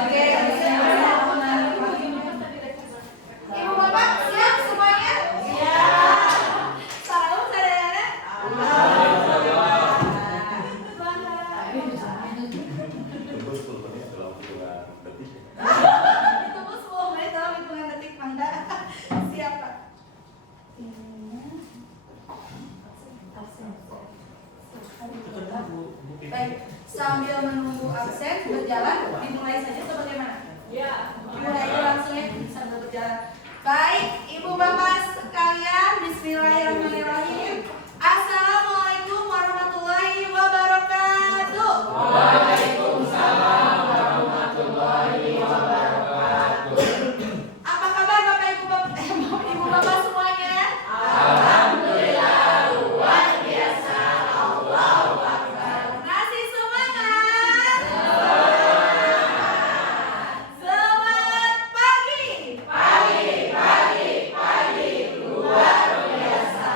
Oke, Ibu Bapak siap semuanya? Salam sadayana. Ditunggu 10 menit dalam hitungan detik Anda. Siap Pak? Baik, sambil menunggu absen berjalan, dimulai saja atau bagaimana? Ya. Dimulai aja langsung ya, sambil berjalan. Baik, Ibu Bapak sekalian, Bismillahirrahmanirrahim. Assalamualaikum warahmatullahi wabarakatuh. Waalaikumsalam warahmatullahi wabarakatuh. Apa kabar Bapak Ibu Bapak semuanya? Alhamdulillah luar biasa. Allahu Akbar. Masih semangat? Selamat pagi. Pagi luar biasa.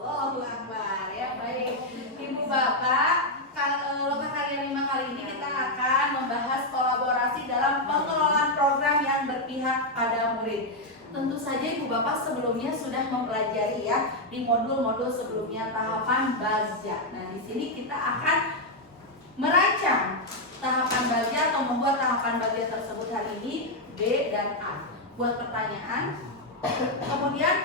Allahu Akbar ya, baik. Ibu Bapak, Loka Karya 5 kali ini kita akan membahas kolaborasi dalam pengelolaan program yang berpihak pada murid. Tentu saja Ibu Bapak sebelumnya sudah mempelajari ya di modul-modul sebelumnya tahapan Bagja. Nah, di sini kita akan merancang tahapan Bagja atau membuat tahapan Bagja tersebut hari ini B dan A. Buat pertanyaan. Kemudian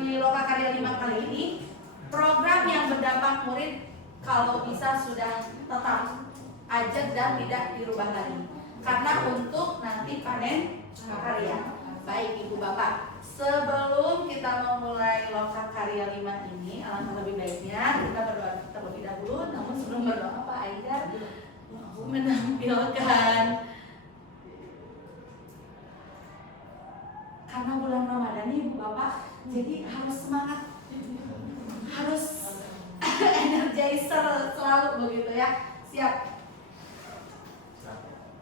di Loka Karya 5 kali ini program yang berdampak murid kalau bisa sudah tetap ajak dan tidak dirubah lagi. Karena untuk nanti panen karya. Baik Ibu Bapak, sebelum kita memulai Loka Karya 5 ini, alangkah lebih baiknya kita berdoa terlebih dahulu. Namun sebelum berdoa Pak Aidar mau menampilkan, karena bulan Ramadan nih Ibu Bapak, jadi harus semangat, harus energizer selalu begitu ya. Siap?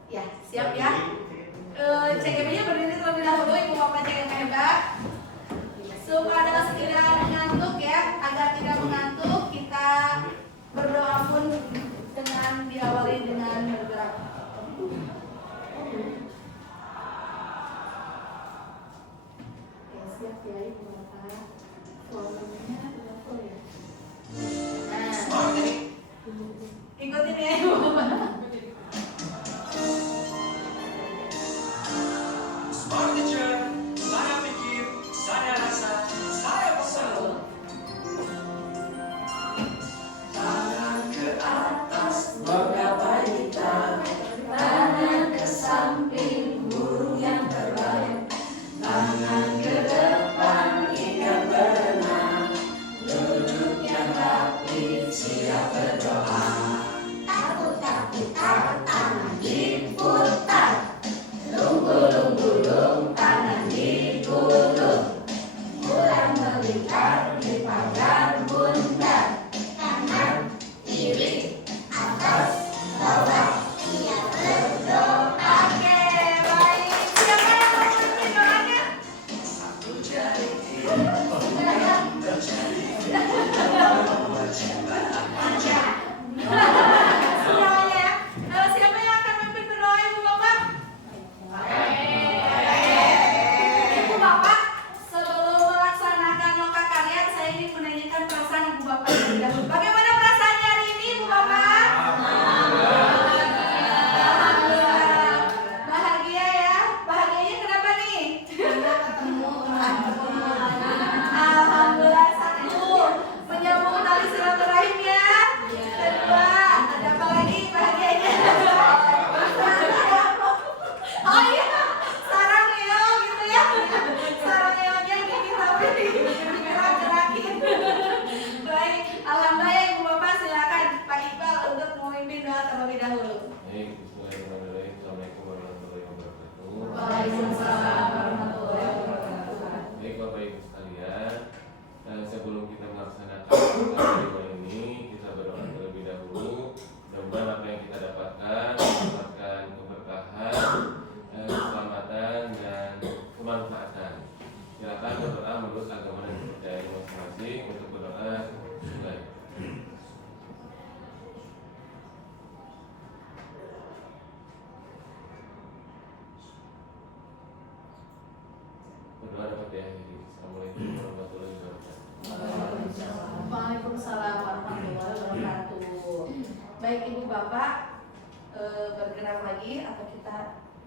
Ya, siap ya. CGB-nya berdiri terlebih dahulu Ibu Bapak CGB hebat. Supaya tidak mengantuk ya, agar tidak mengantuk, kita berdoa pun dengan diawali dengan bergerak. Ya, siap ya Ibu Bapak. Volumenya udah full ya. Nah, ikutin ya Ibu Bapak. Smart teacher, saya pikir, saya rasa, saya pesan. Tangan ke atas, menggapai kita. Tangan ke samping, burung yang terbang. Tangan ke depan, ikan berenang. Duduk yang rapi, siap berdoa. Takut-takut, tangan diputar. Lung-lung-gulung, tangan digulung. Bulan melingkar di pagar bundar. Kanan, kiri, atas, bawah. Siap berdoa. Oke, baik. Siapa yang mau memimpin doanya? Satu jari kiri, dua jari Semuanya ya. Siapa yang akan memimpin berdoa Ibu Bapak? Ibu Bapak, sebelum melaksanakan Loka Karya, saya ingin menanyakan perasaan Ibu Bapak terlebih dahulu. Bagaimana perasaannya hari ini Ibu Bapak? Alhamdulillah. Bahagia ya. Bahagianya kenapa nih? Alhamdulillah. Satu, menyambung tali silaturahim ya. Kedua, ada apa lagi bahagianya? Oh iya, sarang Leo gitu ya. Sarang Leo-nya gini tapi digerak-gerakin. Baik, alhamdulillah ya Ibu Bapak, silakan Pak Iqbal untuk memimpin doa terlebih dahulu. Baik, bismillahirrahmanirrahim. Assalamualaikum warahmatullahi wabarakatuh. Waalaikumsalam warahmatullahi wabarakatuh. Baik Bapak Ibu sekalian, sebelum kita melaksanakan Loka ini, kita berdoa terlebih dahulu. Mudah-mudahan apa yang kita dapatkan mendapatkan keberkahan, keselamatan dan kemanfaatan. Silakan berdoa menurut agama dan kepercayaan masing-masing. Untuk berdoa mulai. berdoa dapat diakhiri. Assalamualaikum warahmatullahi wabarakatuh. Waalaikumsalam warahmatullahi wabarakatuh. Baik Ibu Bapak, bergerak lagi atau kita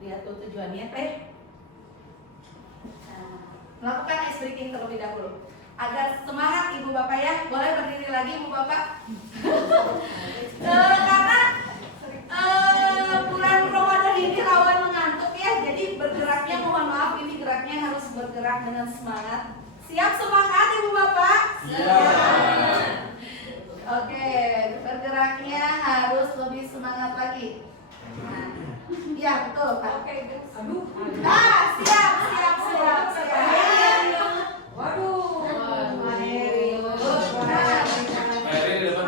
lihat tuh tujuannya teh? Nah, melakukan ice breaking terlebih dahulu. Agar semangat Ibu Bapak ya, boleh berdiri lagi Ibu Bapak. Karena bulan Ramadan ini rawan mengantuk ya, jadi bergeraknya mohon maaf ini geraknya harus bergerak dengan semangat. Siap semangat Ibu Bapak? Siap. Oke, bergeraknya harus lebih semangat lagi. Nah, iya betul Pak. Oke, aduh. Nah, siap. Waduh. Mary di depan.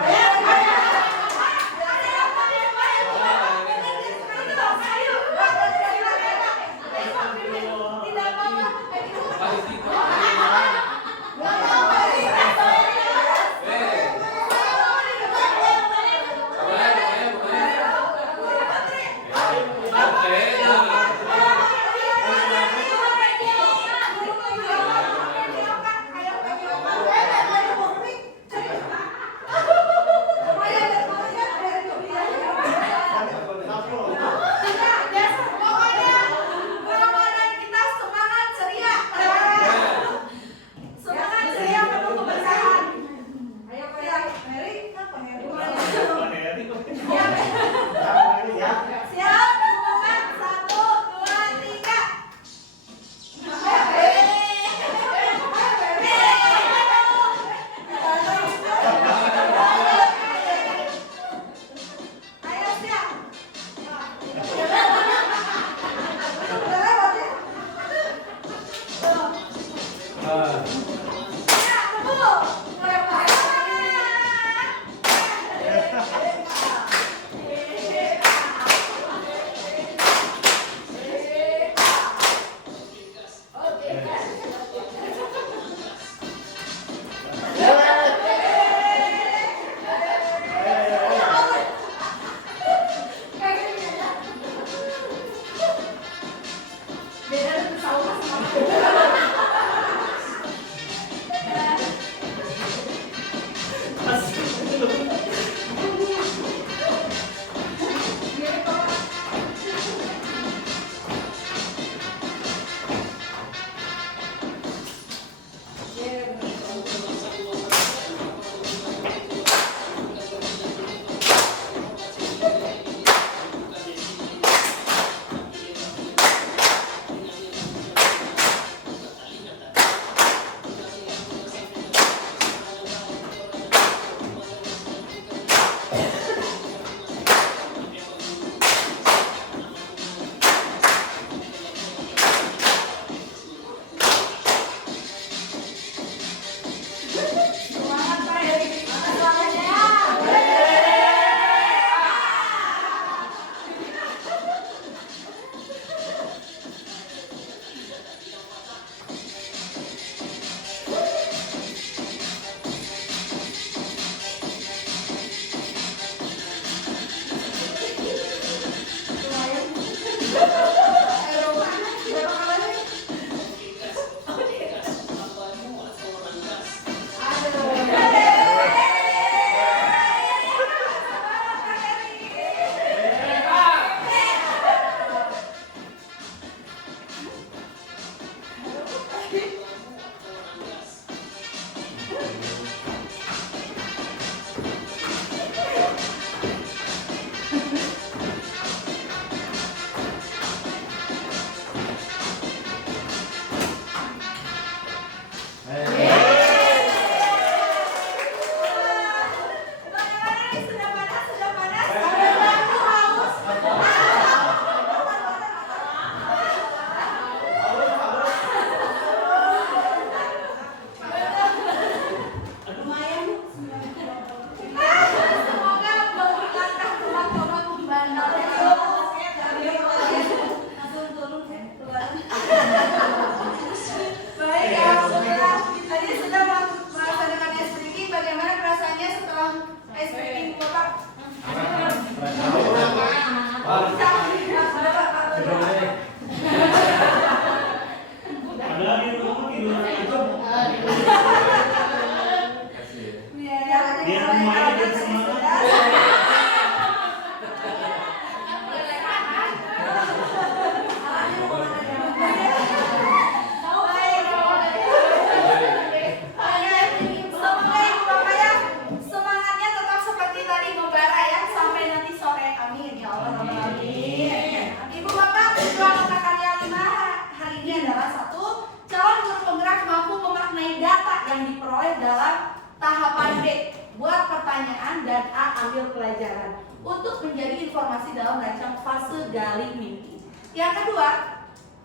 ambil pelajaran untuk menjadi informasi dalam merancang fase gali mimpi. Yang kedua,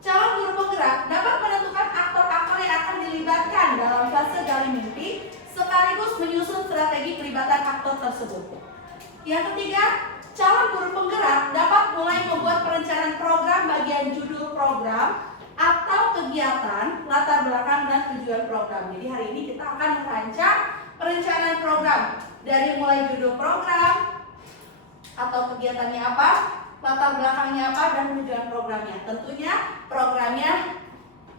calon guru penggerak dapat menentukan aktor-aktor yang akan dilibatkan dalam fase gali mimpi sekaligus menyusun strategi pelibatan aktor tersebut. Yang ketiga, calon guru penggerak dapat mulai membuat perencanaan program bagian judul program atau kegiatan, latar belakang dan tujuan program. Jadi hari ini kita akan merancang perencanaan program dari mulai judul program atau kegiatannya apa, latar belakangnya apa, dan tujuan programnya. Tentunya programnya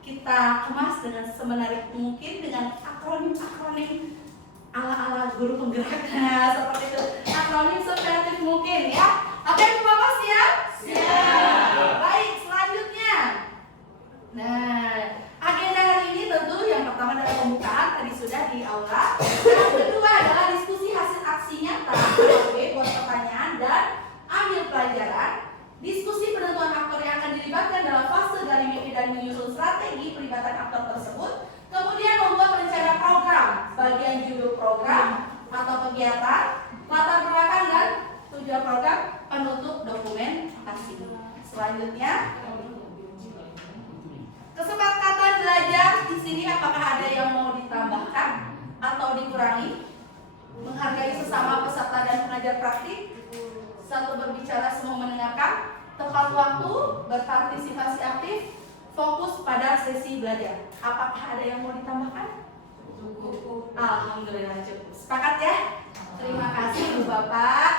kita kemas dengan semenarik mungkin dengan akronim-akronim ala-ala guru penggerak. Nah, seperti itu. Akronim sekreatif mungkin ya. Oke, Bu Bapak siap? Siap. Baik, selanjutnya. Nah, agenda hari ini tentu yang pertama adalah pembukaan, tadi sudah di aula. Yang kedua adalah diskusi hasil aksi nyata, buat pertanyaan dan ambil pelajaran. Diskusi penentuan aktor yang akan dilibatkan dalam fase gali mimpi dan menyusun strategi pelibatan aktor tersebut. Kemudian membuat rencana program, bagian judul program atau kegiatan, latar belakang dan tujuan program, penutup dokumentasi. Selanjutnya, kesepakatan belajar di sini apakah ada yang mau ditambahkan atau dikurangi? Menghargai sesama peserta dan pengajar praktik. Satu, berbicara semua mendengarkan. Tepat waktu, berpartisipasi aktif. Fokus pada sesi belajar. Apakah ada yang mau ditambahkan? Cukup. Alhamdulillah cukup. Sepakat ya? Terima kasih Bu Bapak.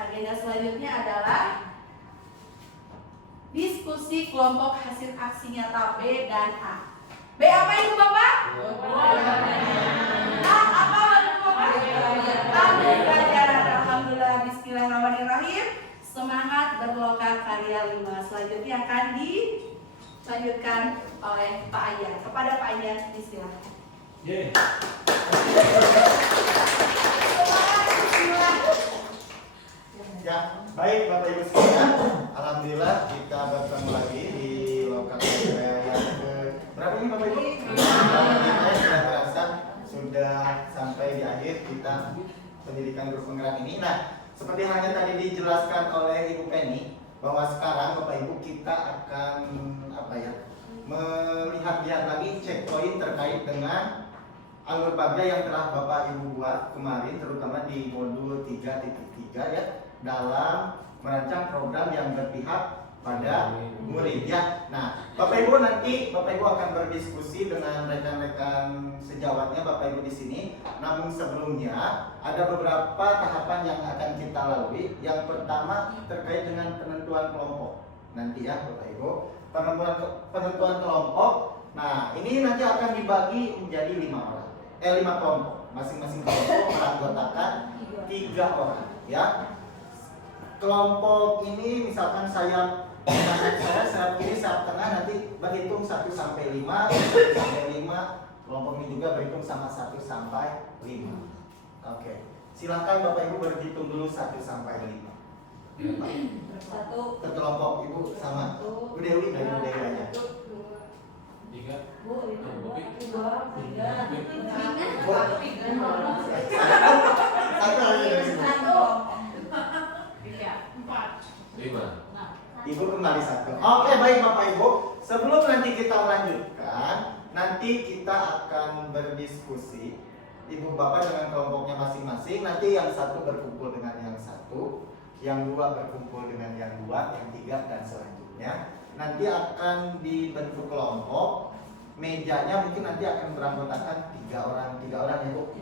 Agenda selanjutnya adalah diskusi kelompok hasil aksi nyata B dan A. B apa Ibu Bapak? A apa Ibu Bapak? Ambil pelajaran. Alhamdulillah. Bismillahirrahmanirrahim. Semangat berloka karya 5. Selanjutnya akan dilanjutkan oleh Pak Ayat. Kepada Pak Ayat, disilakan. Ya, baik Bapak Ibu sekalian. Alhamdulillah kita bertemu lagi di lokasi yang ke berapa ini Bapak Ibu? Sudah terasa sudah sampai di akhir kita pendidikan guru penggerak ini. Nah, seperti halnya tadi dijelaskan oleh Ibu Penny bahwa sekarang Bapak Ibu kita akan melihat-lihat lagi checkpoint terkait dengan alur bagja yang telah Bapak Ibu buat kemarin, terutama di modul 3.3 ya, dalam merancang program yang berpihak pada murid ya. Nah, Bapak Ibu nanti akan berdiskusi dengan rekan-rekan sejawatnya Bapak Ibu di sini. Namun sebelumnya ada beberapa tahapan yang akan kita lalui. Yang pertama terkait dengan penentuan kelompok. Nanti ya Bapak Ibu, penentuan kelompok. Nah, ini nanti akan dibagi menjadi 5 kelompok. Masing-masing kelompok beranggotakan 3 orang ya. Kelompok ini misalkan saya sayap kiri, sayap tengah, nanti berhitung 1 sampai 5, 1 sampai 5. Kelompok ini juga berhitung sama 1 sampai 5. Oke. Silakan Bapak Ibu berhitung dulu 1 sampai 5. 1. Kelompok Ibu sama Bu Dewi dari Bu Dewi aja. 3. Bu, 2, 3. Satu lagi dari sini. 5. Ibu kembali 1. Oke, baik Bapak Ibu. Sebelum nanti kita melanjutkan, nanti kita akan berdiskusi Ibu Bapak dengan kelompoknya masing-masing. Nanti yang 1 berkumpul dengan yang 1, yang 2 berkumpul dengan yang 2, yang 3 dan selanjutnya. Nanti akan dibentuk kelompok. Mejanya mungkin nanti akan beranggotakan 3 orang ya Bu.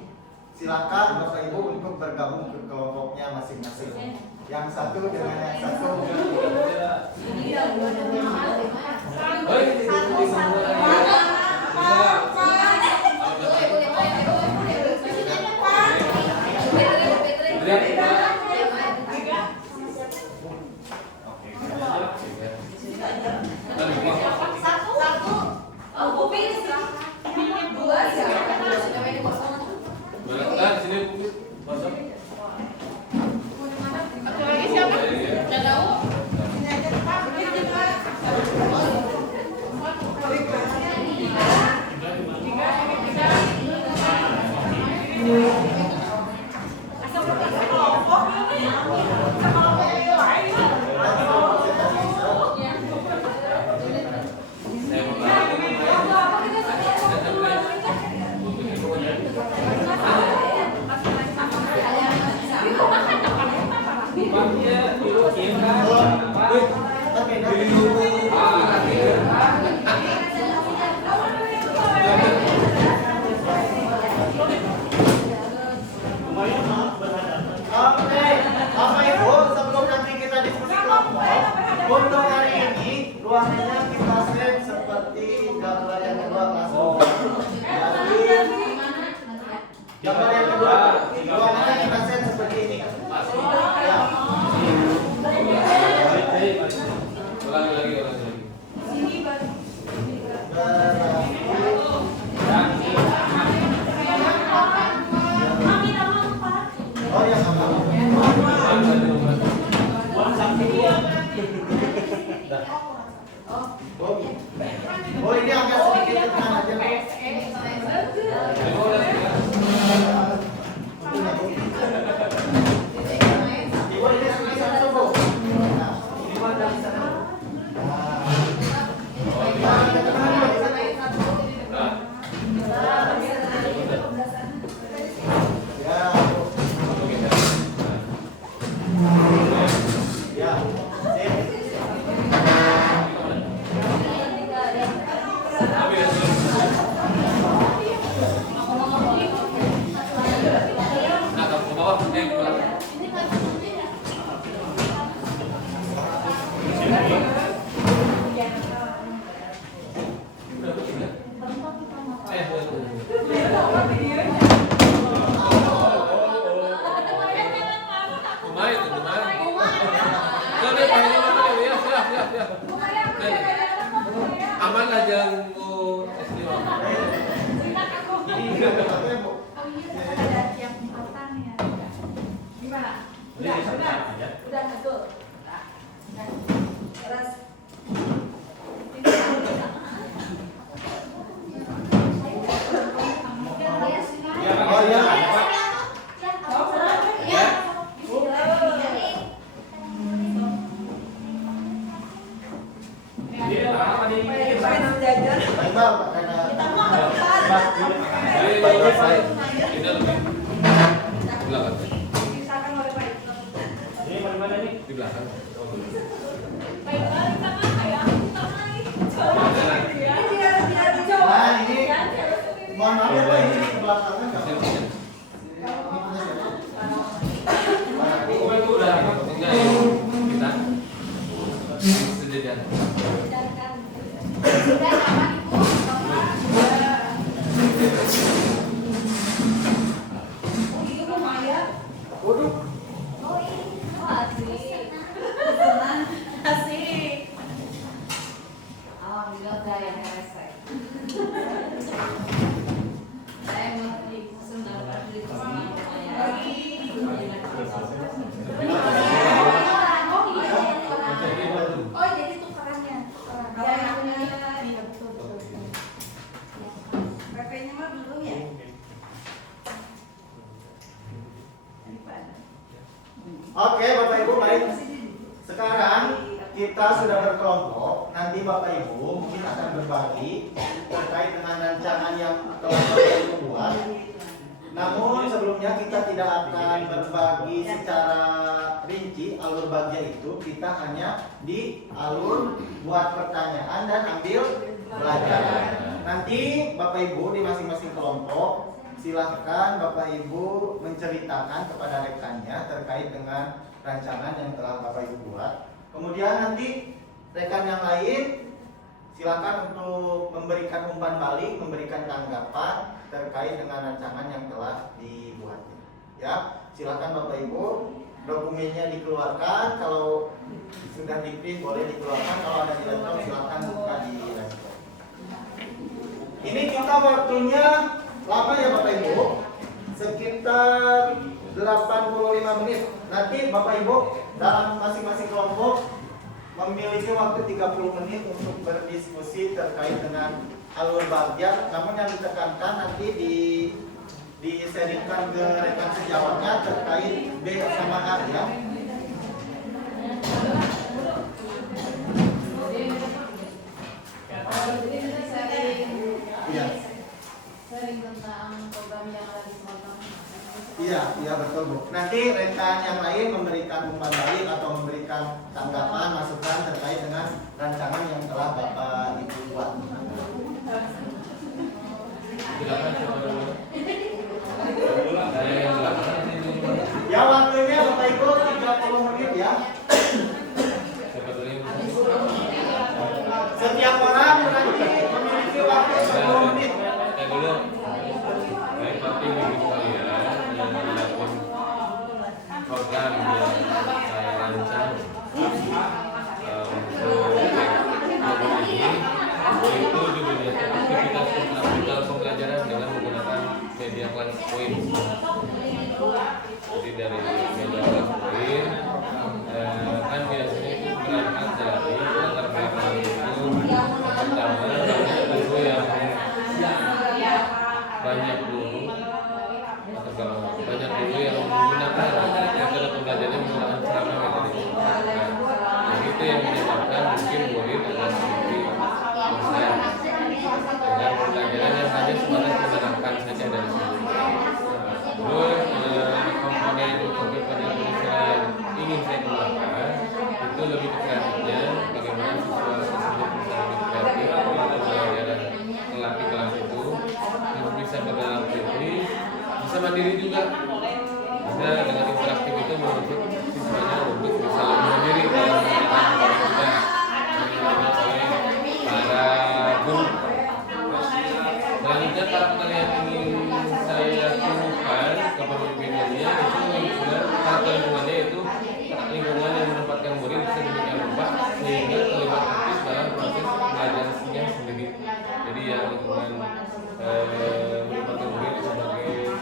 Silakan Bapak Ibu untuk bergabung ke kelompoknya masing-masing. Yang 1 dengan yang 1. Oh ini agak sedikit ke kanan aja. Ibu ini sedikit satu Bu. Nah, ini mah dari sana. Aman lah jangan mau Udah betul. Terus Oh iya. Baik, Bang, karena Ini lebih belakang. Di belakang. nah ini mohon maaf ya Pak, ini ke belakangnya nggak apa-apa. Ini punya siapa? Enggak ya. Kita sejajar. sudah nyaman Ibu. Oh iya lumayan. Waduh. Oh ini asik. Senang asik. Alhamdulillah udah yang selesai. Saya mau beli sendal beli oh jadi tukerannya. Kalau yang punya iya betul betul. PP-nya mah belum ya? Oke Bapak Ibu, baik. Sekarang kita sudah berkelompok. Nanti Bapak Ibu mungkin akan berbagi terkait dengan rancangan yang telah Bapak Ibu buat. Namun sebelumnya kita tidak akan berbagi secara rinci alur bagian itu. Kita hanya di alur buat pertanyaan dan ambil pelajaran. Nanti Bapak Ibu di masing-masing kelompok silahkan Bapak Ibu menceritakan kepada rekannya terkait dengan rancangan yang telah Bapak Ibu buat. Kemudian nanti rekan yang lain silakan untuk memberikan umpan balik, memberikan tanggapan terkait dengan rancangan yang telah dibuatnya. Ya, silakan Bapak Ibu, dokumennya dikeluarkan. Kalau sudah di-print boleh dikeluarkan. Kalau ada di laptop silakan buka di laptop. Ini kita waktunya lama ya Bapak Ibu, sekitar 85 menit. Nanti Bapak Ibu dalam masing-masing kelompok memiliki waktu 30 menit untuk berdiskusi terkait dengan alur bagian. Namun yang ditekankan nanti diseringkan ke rekan sejawatnya terkait B sama A ya. Iya. Sering tentang program yang lagi semacam. Iya betul Bu. Nanti rekan yang lain memberikan umpan balik atau memberikan tanggapan, masukan terkait dengan rancangan yang telah Bapak Ibu buat. Silakan siapa dulu? Saya yang belakang. Ya waktunya Bapak Ibu 30 menit ya. Siapa dulu yang Setiap orang nanti memiliki waktu 10 menit. saya dulu. Baik Bapak Ibu sekalian yang mendapatkan program yang saya rancang untuk ini itu judulnya aktivitas digital pembelajaran dengan menggunakan media PowerPoint. Jadi dari media PowerPoint kan biasanya itu berangkat menyebabkan mungkin murid agak sedikit bosan dengan pelajaran yang hanya sebatas menerangkan saja dari sini. Terus komponen yang ingin saya kembangkan itu lebih ke kreatifnya, bagaimana siswa tersebut bisa lebih kreatif untuk pelajaran melatih kelas itu, bisa berdalam kritis, bisa mandiri juga. Bisa dengan interaktif itu menuntut siswanya untuk bisa lebih mandiri dalam melakukan tugas oleh para guru. Selanjutnya karakter yang ingin saya tumbuhkan kepemimpinannya itu lingkungan, karakter lingkungannya itu lingkungan yang menempatkan murid bisa demikian rupa sehingga terlibat aktif dalam proses belajarnya sendiri. Jadi yang lingkungan menempatkan murid sebagai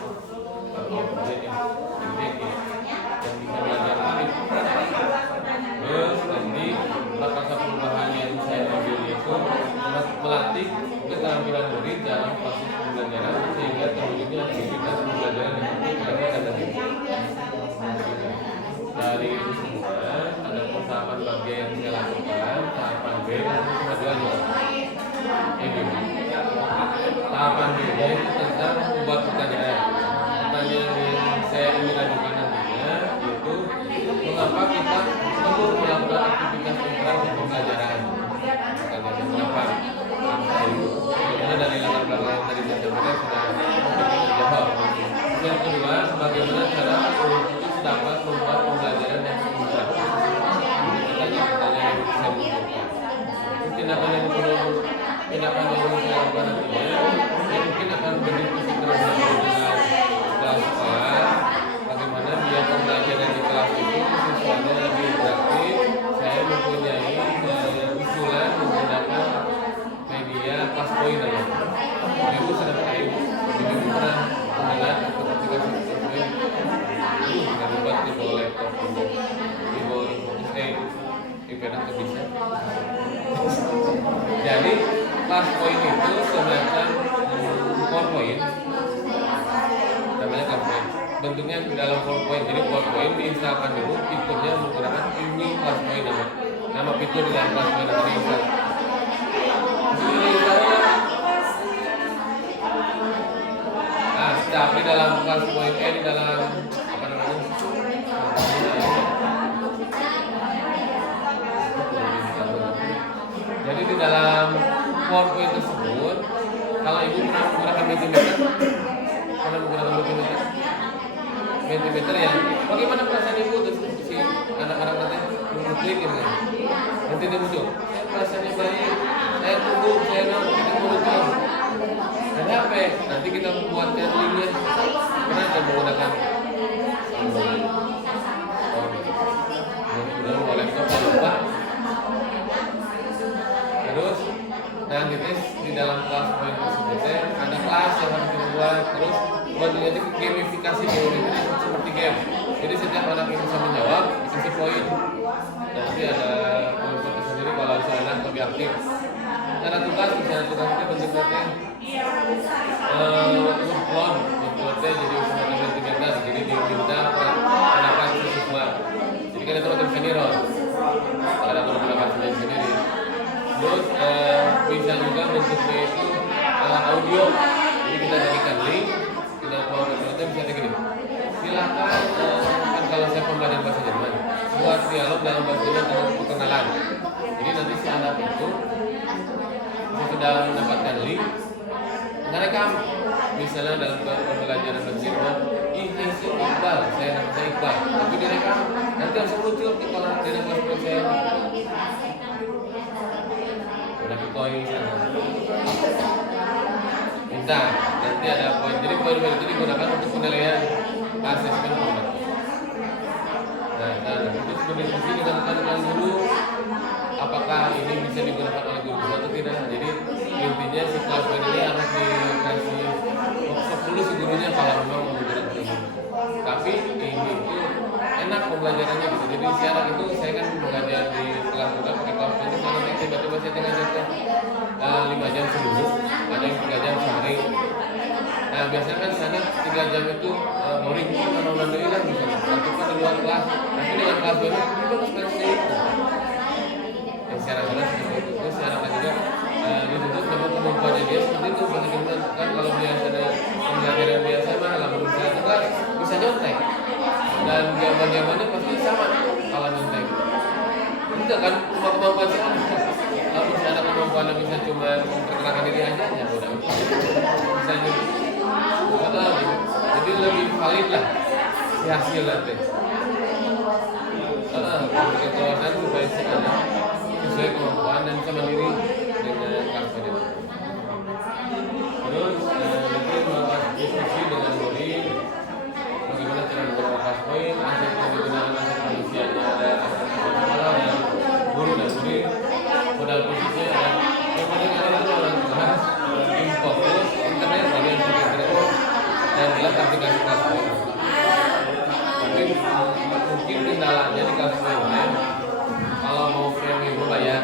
objek yang bisa belajar aktif. Terus nanti kata perubahan yang saya ambil itu melatih keterampilan murid dalam proses pembelajaran sehingga terwujudnya aktivitas pembelajaran yang efektif dan efektif. Dari itu semua ada tahapan bagian yang saya lakukan, tahapan B cuma dua aja. Tahapan B itu tentang membuat pertanyaan. Pertanyaan yang saya ingin ajukan nantinya yaitu mengapa kita perlu melakukan aktivitas interaksi pembelajaran. Kenapa? Karena dari latar belakang yang tadi saya sampaikan sudah terjawab. Yang kedua, bagaimana cara untuk dapat membuat pembelajaran yang interaktif. Pertanyaan yang bisa dilakukan. Tindakan yang perlu saya lakukan nantinya, ya mungkin akan berdiskusi terus dengan kelas-kelas. Bagaimana biar pembelajaran di kelas itu siswanya lebih interaktif. Saya mempunyai usulan menggunakan media Classpoint namanya. Ibu sudah pakai, ibu pernah mendengar ketika Classpoint dengan dibuat di bawah laptop, di bawah iPad atau bisa. Jadi Classpoint itu semacam PowerPoint, namanya Classpoint. Bentuknya dalam PowerPoint. Jadi PowerPoint diinstalkan dulu, fiturnya menggunakan ini Classpoint namanya. Nama fitur di dalam Classpoint yang diinstal. Tapi dalam Classpoint di dalam apa namanya? Jadi di dalam PowerPoint tersebut, kalau ibu pernah menggunakan Mentimeter, Mentimeter ya, bagaimana perasaan ibu terus si anak-anak nanti mengklik ini, nanti dia muncul, perasaannya baik, saya tunggu, saya muncul. Dan HP, nanti kita buatkan linknya, karena kita menggunakan laptop lupa. Terus, nanti di dalam kelas poin tersebut ada kelas yang harus dibuat. Terus buatnya itu gamifikasi teori itu seperti game. Jadi setiap anak yang bisa menjawab dikasih poin. Nanti ada poin tersendiri kalau si anak lebih aktif. Cara tugas misalnya tugas itu bentuknya woodplot jadi semacam Mentimeter. Jadi diminta pendapat siswa. Jadi kan itu macam senior. Ada pendapat sendiri. Terus bisa juga bentuknya itu audio. Jadi kita jadikan link, kita upload bisa gini. Silakan kan kalau saya pembelajaran bahasa Jerman, buat dialog dalam bahasa Jerman dengan perkenalan. Jadi nanti si anak itu sudah mendapatkan link, ngerekam. Misalnya dalam pembelajaran bahasa Jerman, itu Iqbal, saya nama saya Iqbal, tapi direkam. Nanti langsung muncul di kalau di kelas saya. Ada poin minta nanti ada poin, jadi poin itu digunakan untuk penilaian asesmen formatif. Nah itu berdiskusi dengan rekan-rekan guru apakah ini bisa digunakan oleh guru atau tidak. Jadi intinya si kelas ini harus dikasih workshop dulu si gurunya kalau memang mau menggunakan guru. Tapi ini itu enak pembelajarannya gitu. Jadi sekarang itu saya kan belajar di kelas juga pakai PowerPoint itu karena tiba-tiba saya ngajarkan 5 jam seminggu, ada yang 3 jam sehari. Nah biasanya kan sana 3 jam itu boring kan orang kan bisa lakukan di luar kelas. Tapi dengan kelas baru itu seperti itu. juga kan cuma kemampuan sih. Kalau misalnya ada kemampuan yang bisa cuma memperkenalkan diri aja ya udah bisa juga. Jadi lebih valid lah si hasil nanti. Memberikan kewawasan supaya si anak sesuai kemampuan dan bisa mandiri dengan karakter. Terus nanti melakukan diskusi dengan murid bagaimana cara menggunakan poin, aset yang digunakan aset manusianya ada sekolah dan guru dan murid, modal posisinya dan yang paling ada itu adalah bahas fokus internet bagian internet dan jelas aplikasi kelas poin. Tapi mungkin kendalanya di kelas poin kalau mau premium berbayar.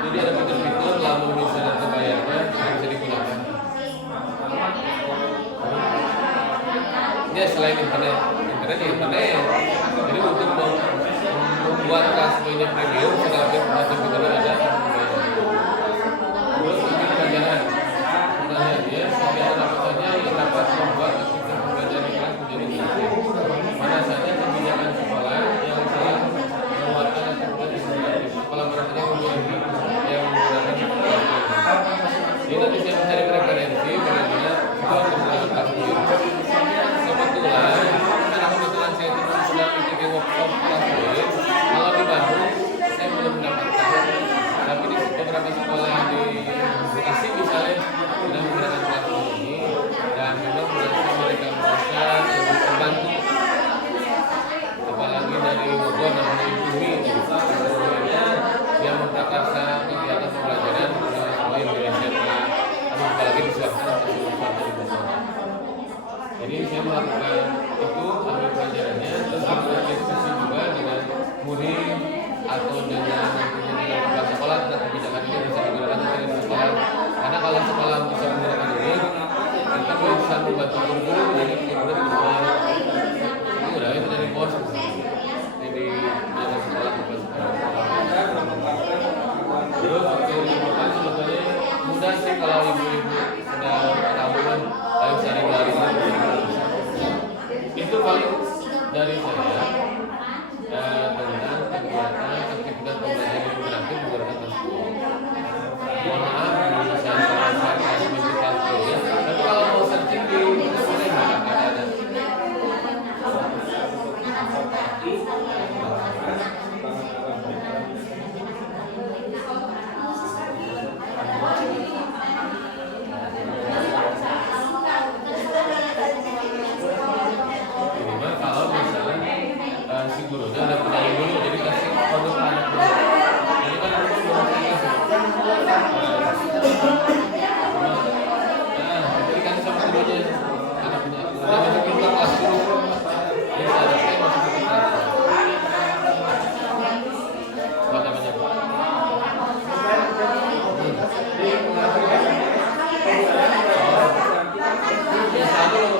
Jadi ada fitur-fitur lalu misalnya terbayarnya yang bisa digunakan. Ya selain internet. Jadi untuk membuat kelas poinnya premium segala macam fitur ada. Terus mungkin pelajaran. Pertanyaannya, pelajaran apa saja yang dapat membuat aktivitas pembelajaran di kelas menjadi efektif? Mana saja kebijakan sekolah yang telah menguatkan aktivitas efektif? Sekolah merasanya memiliki yang menggunakan ini nanti saya mencari referensi bagaimana sekolah menggunakan kelas poin. Kebetulan saya itu sedang ikuti workshop kelas poin. Kalau di Bandung saya belum mendapatkan, tapi di beberapa sekolah di Bekasi misalnya sudah menggunakan kelas poin ini dan memang mereka merasa lebih terbantu. Apalagi dari Bogor namanya Ibu dia memprakarsa kegiatan pembelajaran poin di SMA, apalagi di swasta atau di Bogor. Jadi saya melakukan itu ambil pelajarannya terus melakukan diskusi juga dengan murid atau dengan kepala sekolah tentang kebijakan ini bisa digunakan di sekolah. Karena kalau sekolah bisa menggunakan ini, kita bisa membantu guru jadi guru bisa itu udah itu dari bos. Jadi jaga sekolah ke sekolah. Terus untuk sebetulnya mudah sih kalau ibu-ibu sudah tahu kan ayo cari lari itu paling dari saya tentang kegiatan aktivitas pembelajaran interaktif menggunakan tersebut. Mohon maaf saya salah satu ya. Tapi kalau mau searching di boleh nggak ada. Si gurunya udah punya dulu jadi kasih produk anak dulu. Jadi kan harus jadi kan sama gurunya anak punya udah masuk ke kelas dulu. Jadi anaknya masuk ke kelas. Buat apa aja? Biasa dulu.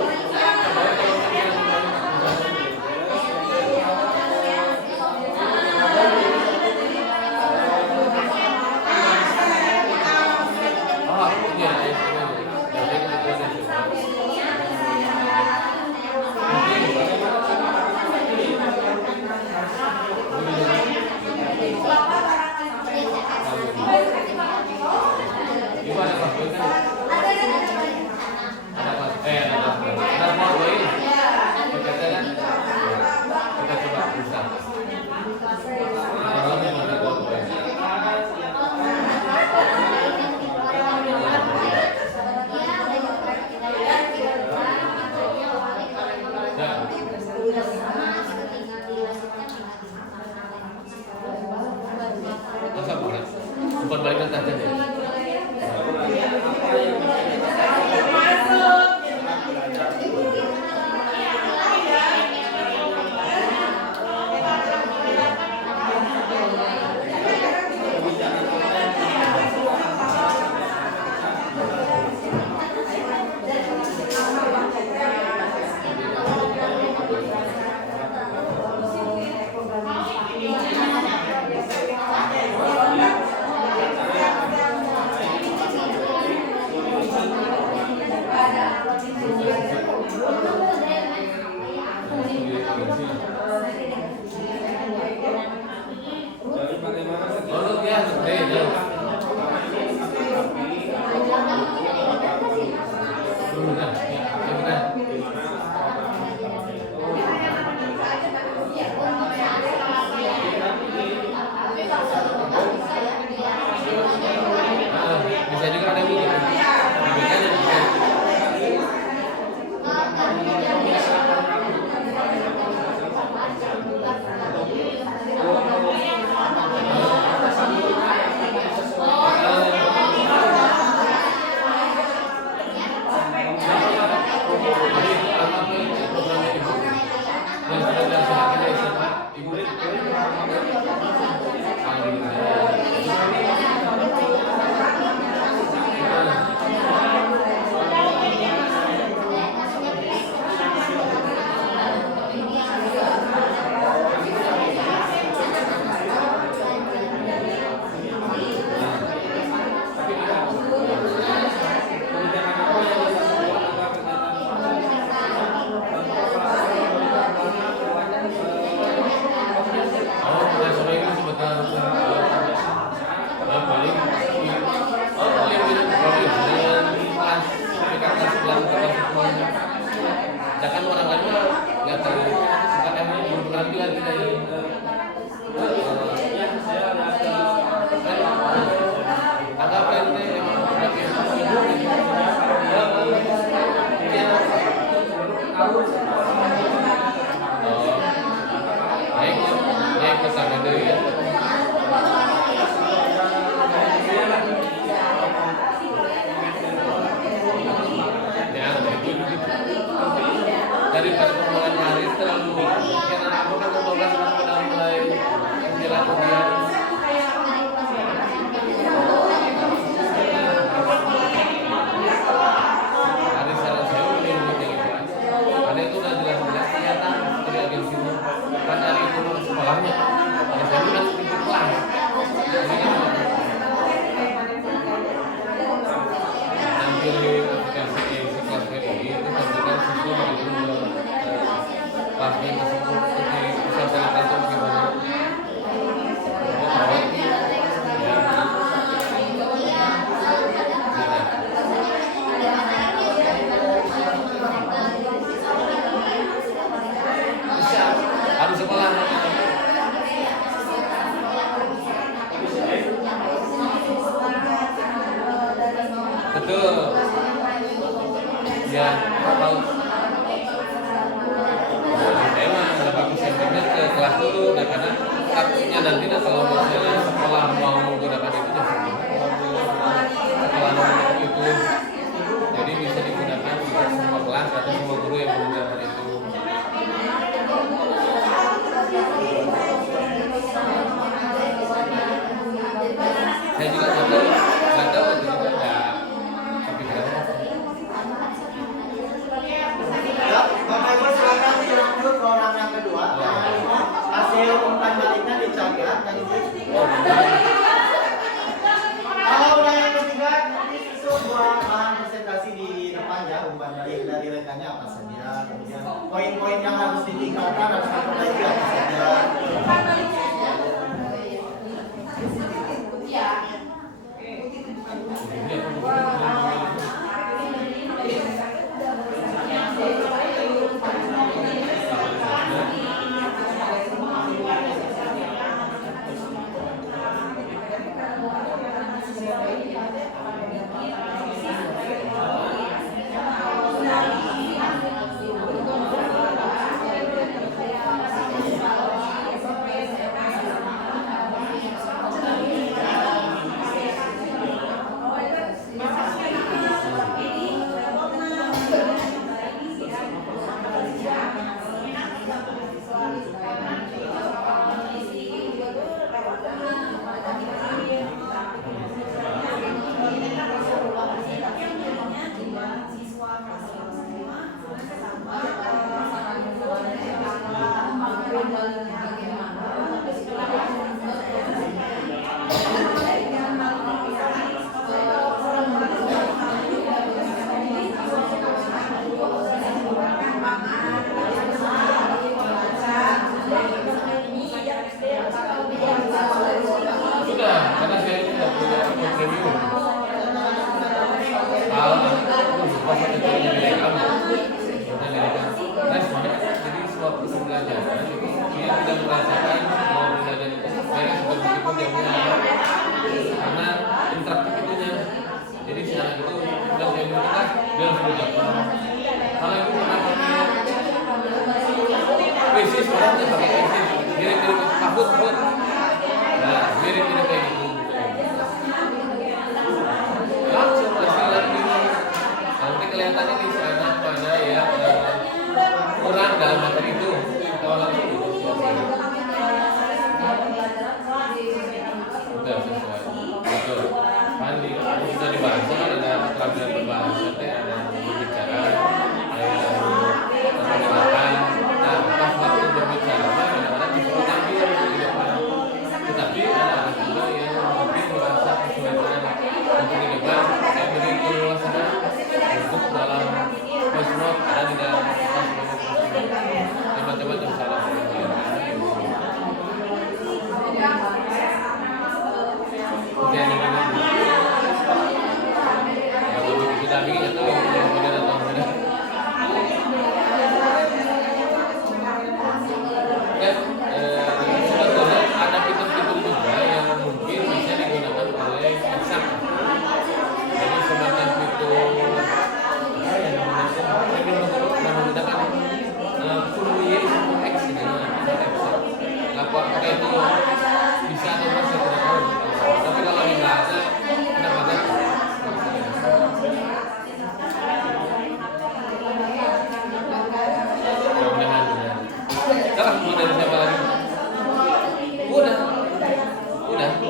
Bukan balikan saja deh. Bisa juga ada video. Kan orang lain nggak tahu bukan yang belum pernah bilang kita ini anggap ini naik ke sana dulu ya. Daripada pembulan hari terlalu pikiran aku kan 12 orang udah mulai dilakukan. Hari saran saya ini ada itu udah jelas-jelas kelihatan dari agensi ini kan hari itu sekolahnya ada saya kan ikut kelas nampilin aplikasi kelas PI itu tentukan siswa bagaimana kelasnya tersebut bisa terlihat itu bagaimana bisa harus sekolah betul ya kalau emang lebih sentimen ke kelas dulu dan karena takutnya nanti kalau misalnya sekolah mau menggunakan itu ya sekolah mau itu jadi bisa digunakan untuk semua kelas atau semua guru yang menggunakan itu. Saya juga nggak tahu itu juga ada kepikiran. Ya, Bapak Ibu silakan dilanjut ke orang yang kedua. Hasil umpan baliknya dicatat tadi. Kalau udah yang ketiga nanti susun buat bahan presentasi di depan ya, umpan balik dari rekannya apa saja, kemudian poin-poin yang harus ditingkatkan harus diperbaiki apa saja. sudah merasakan bahwa belajar itu beres meskipun jamnya ada karena interaktif itunya. Jadi si anak itu udah jam kita dia langsung belajar. Kalau itu pernah pakai PC sebenarnya pakai PC mirip-mirip takut. Nah, mirip-mirip kayak gitu. Langsung masih lagi. Nanti kelihatannya nih si anak mana ya kurang dalam materi itu. Kalau langsung udah sesuai. Betul. Mandi kita dibahas kan ada keterampilan berbahasa teh ada berbicara ada mendengarkan. Nah pas waktu berbicara kadang-kadang disuruh tampil di depan. Tetapi ada anak juga yang mungkin merasa kesulitan untuk di depan. Saya beri keleluasan untuk dalam voice note ada di dalam coba-coba terus ada tapi itu yang benar atau tidak. Dan sebetulnya ada fitur-fitur juga yang mungkin bisa digunakan oleh eksak. Jadi semacam fitur yang menggunakan formulir X gitu. Lapor pakai itu bisa atau tidak saya tidak tahu. Tapi kalau di bahasa enak banget. Sekarang mau dari siapa lagi? Udah.